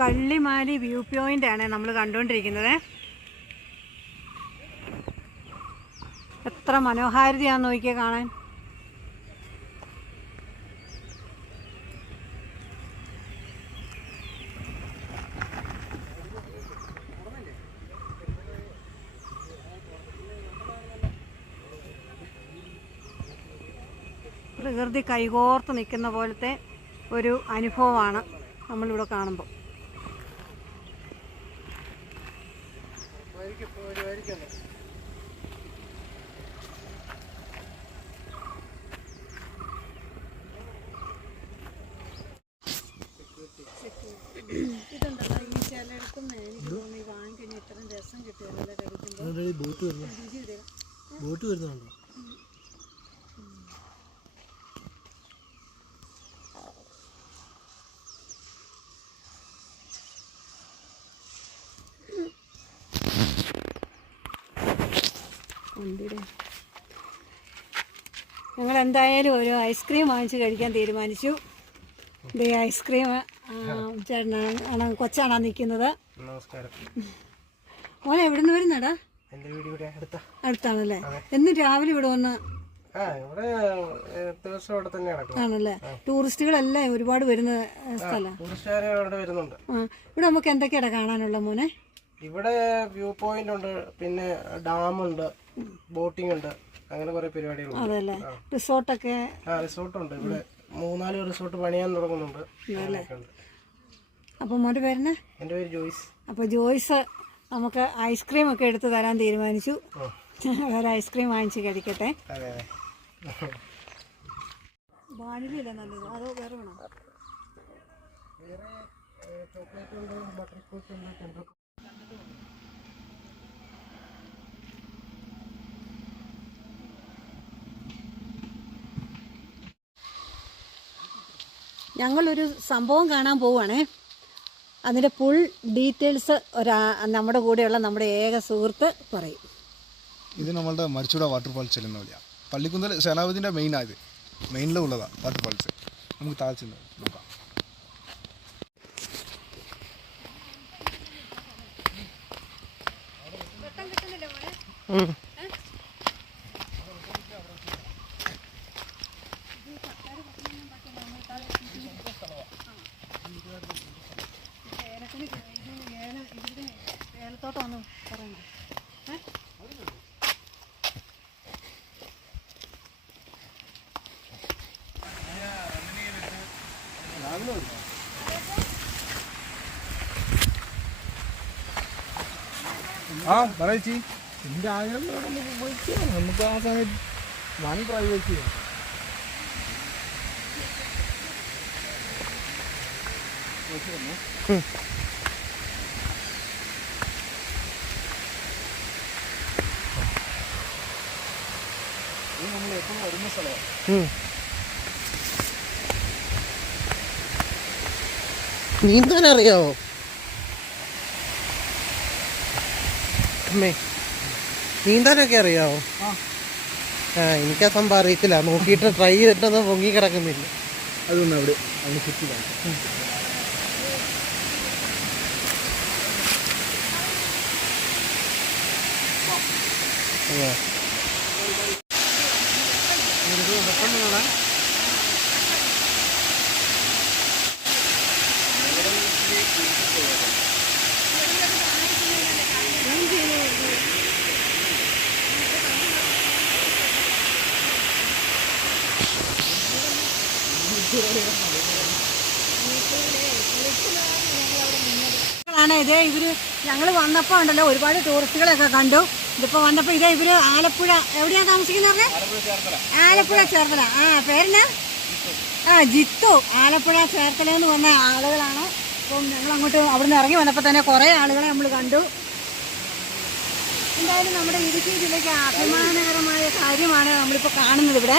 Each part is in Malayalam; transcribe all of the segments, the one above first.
കള്ളിമാലി വ്യൂ പോയിന്റ് ആണ് നമ്മൾ കണ്ടുകൊണ്ടിരിക്കുന്നത്. എത്ര മനോഹാരിതയാന്ന് നോക്കിയാൽ കാണാൻ. പ്രകൃതി കൈകോർത്ത് നിൽക്കുന്ന പോലത്തെ ഒരു അനുഭവമാണ് നമ്മളിവിടെ കാണുമ്പോൾ. ബോട്ട് വരുന്നു? ബോട്ട് വരുന്നുണ്ടോ വണ്ടിയുടെ. ഞങ്ങൾ എന്തായാലും ഒരു ഐസ്ക്രീം വാങ്ങിച്ച് കഴിക്കാൻ തീരുമാനിച്ചു. ഇത് ഐസ്ക്രീം ചേട്ടനാണ് കൊച്ചാണ് നിൽക്കുന്നത്. നമസ്കാരം. എവിടെ നിന്ന് വരുന്നടാ? അടുത്താണല്ലേ? എന്ന് രാവിലെ ഇവിടെ വന്ന് ആണല്ലേ? ടൂറിസ്റ്റുകളെല്ലാം ഒരുപാട് വരുന്ന സ്ഥലം. ഇവിടെ നമുക്ക് എന്തൊക്കെയാണ് കാണാനുള്ള മോനെ? ഇവിടെ വ്യൂ പോയിന്റ് ഉണ്ട് പിന്നെ ഡാമുണ്ട് ബോട്ടിംഗ് ഉണ്ട് അങ്ങനെ കുറെ പരിപാടികളുണ്ട്. റിസോർട്ട് റിസോർട്ടൊക്കെ? ആ റിസോർട്ടുണ്ട്. ഇവിടെ മൂന്നാൽ റിസോർട്ട് പണിയാൻ തുടങ്ങുന്നുണ്ട്. അപ്പോൾ മോന്റെ പേരിന് എന്റെ പേര് ജോയ്സ്. അപ്പോൾ ജോയ്സ് നമുക്ക് ഐസ്ക്രീം ഒക്കെ എടുത്ത് തരാൻ തീരുമാനിച്ചു. വേറെ ഒരു ഐസ്ക്രീം വാങ്ങിച്ച് കഴിക്കട്ടെ. വാനിലയല്ലേ നല്ലത്? അതോ വേറെ വേണോ? വേറെ ചോക്ലേറ്റ് ഉണ്ട് ബട്ടർ സ്കോച്ച് ഉണ്ട് ഞങ്ങളൊരു സംഭവം കാണാൻ പോവുകയാണേ. അതിന്റെ ഫുൾ ഡീറ്റെയിൽസ് ഒരാ നമ്മുടെ കൂടെയുള്ള നമ്മുടെ ഏക സുഹൃത്ത് പറയും. ഇത് നമ്മളുടെ മരിച്ചുട വാട്ടർഫാൾ ചെല്ലുന്ന വഴിയാണ് പള്ളിക്കുന്തൽ സേനാപതിന്റെ മെയിനാണ് ഇത്. മെയിനിലുള്ളതാണ് വാട്ടർഫാൾസ് നമുക്ക് താഴെ ചെന്ന് നോക്കാം. ഏലത്തോട്ടമാണ് പറയുന്നത് ആ പറയച്ചി. എന്റെ ആഗ്രഹം നമുക്ക് ആ സമയത്ത് വൺ ഡ്രൈവ് ചെയ്യാം. നമ്മൾ എപ്പോഴും വരുന്ന സ്ഥലമാണ്. നീന്താൻ അറിയാവോ അമ്മേ നീന്താനൊക്കെ അറിയാവോ? ആ. എനിക്കാ സംഭവം അറിയത്തില്ല. നോക്കിയിട്ട് ട്രൈ ചെയ്തിട്ടൊന്നും പൊങ്ങി കിടക്കുന്നില്ല. അതൊന്നും അവിടെ അതിന് ചുറ്റിലാണ് ആണ് ഇതേ ഇവർ ഞങ്ങൾ വന്നപ്പോൾ ഉണ്ടല്ലോ ഒരുപാട് ടൂറിസ്റ്റുകളൊക്കെ കണ്ടു. ഇതിപ്പോൾ വന്നപ്പോൾ ഇതേ ഇവർ ആലപ്പുഴ എവിടെയാണ് താമസിക്കുന്നത് ആലപ്പുഴ ചേർത്തല. ആ പേരെന്നാ? ആ ജിത്തു. ആലപ്പുഴ ചേർത്തല എന്ന് വന്ന ആളുകളാണ്. അപ്പം ഞങ്ങൾ അങ്ങോട്ട് അവിടുന്ന് ഇറങ്ങി വന്നപ്പോൾ തന്നെ കുറേ ആളുകളെ നമ്മൾ കണ്ടു. എന്തായാലും നമ്മുടെ ഇടുക്കി ജില്ലയ്ക്ക് അഭിമാനകരമായ കാര്യമാണ് നമ്മളിപ്പോൾ കാണുന്നത് ഇവിടെ.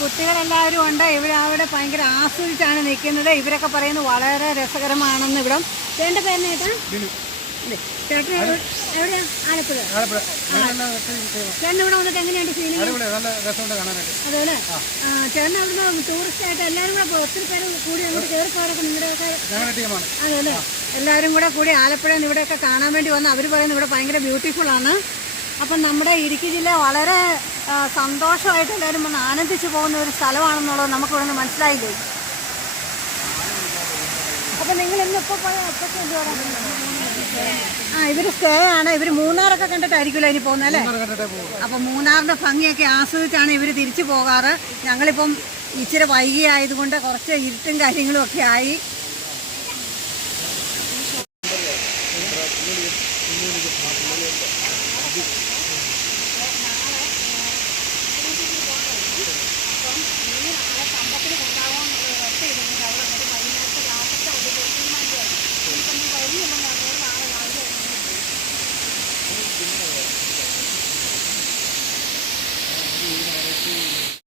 കുട്ടികളെല്ലാവരും ഉണ്ട്. ഇവിടെ അവിടെ ഭയങ്കര ആസ്വദിച്ചാണ് നിൽക്കുന്നത്. ഇവരൊക്കെ പറയുന്നത് വളരെ രസകരമാണെന്ന് ഇവിടം. രണ്ട് ചേട്ടാ? ചേട്ടൻ എവിടെ- എവിടെയാ ആലപ്പുഴ. ചേട്ടൻ ഇവിടെ വന്നിട്ട് എങ്ങനെയുണ്ട് ഫീലിംഗ് നല്ല രസമുണ്ട് കാണാനായിട്ട്. അതുപോലെ ചേട്ടൻ അവിടുന്ന് ടൂറിസ്റ്റ് ആയിട്ട് എല്ലാവരും കൂടെ ഒത്തിരി പേര് കൂടി അങ്ങോട്ട് കയറി പോകാറൊക്കെ നിങ്ങളുടെയൊക്കെ എല്ലാവരും കൂടെ കൂടി ആലപ്പുഴ ഇവിടെയൊക്കെ കാണാൻ വേണ്ടി വന്ന്. അവർ പറയുന്നത് ഇവിടെ ഭയങ്കര ബ്യൂട്ടിഫുൾ ആണ്. അപ്പം നമ്മുടെ ഇടുക്കി ജില്ല വളരെ സന്തോഷമായിട്ട് എല്ലാവരും വന്ന് ആനന്ദിച്ചു പോകുന്ന ഒരു സ്ഥലമാണെന്നുള്ളത് നമുക്കിവിടെ നിന്ന് മനസ്സിലായില്ലേ? അപ്പം നിങ്ങൾ ഇന്നിപ്പോൾ ആ ഇവർ സ്റ്റേ ആണ്. ഇവർ മൂന്നാറൊക്കെ കണ്ടിട്ടായിരിക്കുമല്ലോ ഇനി പോകുന്നത് അല്ലേ? അപ്പം മൂന്നാറിന്റെ ഭംഗിയൊക്കെ ആസ്വദിച്ചാണ് ഇവർ തിരിച്ചു പോകാറ്. ഞങ്ങളിപ്പം ഇച്ചിരി വൈകിയായതുകൊണ്ട് കുറച്ച് ഇരുട്ടും കാര്യങ്ങളും ഒക്കെ ആയി.